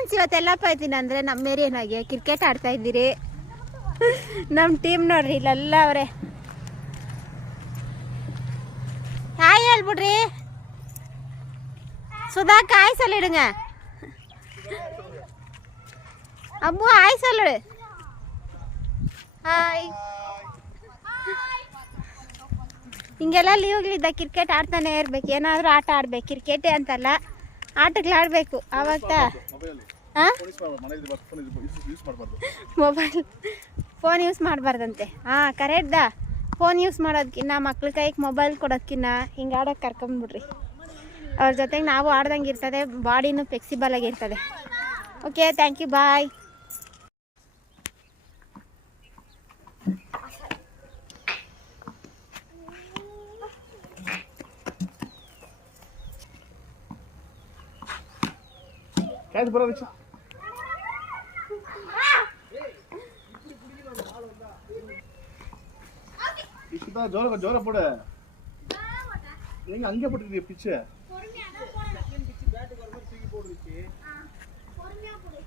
Friends ಇವತ್ತೆಲ್ಲಪ್ಪ ಇದ್ದೀನಿ ಅಂದರೆ ನಮ್ಮ ಏರಿಯಾನಾಗೆ ಕ್ರಿಕೆಟ್ ಆಡ್ತಾ ಇದ್ದೀರಿ. ನಮ್ಮ ಟೀಮ್ ನೋಡ್ರಿ ಇಲ್ಲೆಲ್ಲ ಅವರೇ. ಹಾಯ್ ಹೇಳ್ಬಿಡ್ರಿ சுதாக்கு ஆய் சொல்லிடுங்க. அம்மு ஆய் சொல்லிடு. ಹಾಯ್. ಹಿಂಗೆಲ್ಲ ಲೀವ್ಗಳಿದ್ದ ಕ್ರಿಕೆಟ್ ಆಡ್ತಾನೆ ಇರ್ಬೇಕು. ಏನಾದರೂ ಆಟ ಆಡ್ಬೇಕು. ಕ್ರಿಕೆಟೇ ಅಂತಲ್ಲ, ಆಟಗಳು ಆಡಬೇಕು. ಆವಾಗ ಮೊಬೈಲ್ ಫೋನ್ ಯೂಸ್ ಮಾಡಬಾರ್ದಂತೆ. ಹಾಂ ಕರೆಕ್ಟ್ದ. ಫೋನ್ ಯೂಸ್ ಮಾಡೋದಕ್ಕಿನ್ನ ಮಕ್ಳ ಕೈಗೆ ಮೊಬೈಲ್ ಕೊಡೋದಕ್ಕಿನ್ನ ಹಿಂಗೆ ಆಡೋಕ್ಕೆ ಕರ್ಕೊಂಬಿಡ್ರಿ. ಅವ್ರ ಜೊತೆಗೆ ನಾವು ಆಡ್ದಂಗೆ ಇರ್ತದೆ, ಬಾಡಿನೂ ಫ್ಲೆಕ್ಸಿಬಲ್ ಆಗಿರ್ತದೆ. ಓಕೆ, ಥ್ಯಾಂಕ್ ಯು, ಬಾಯ್. ஜோர போடு. நீங்க அங்கே போட்டுருக்கீங்க பிச்சு. பொறுமையா போடு.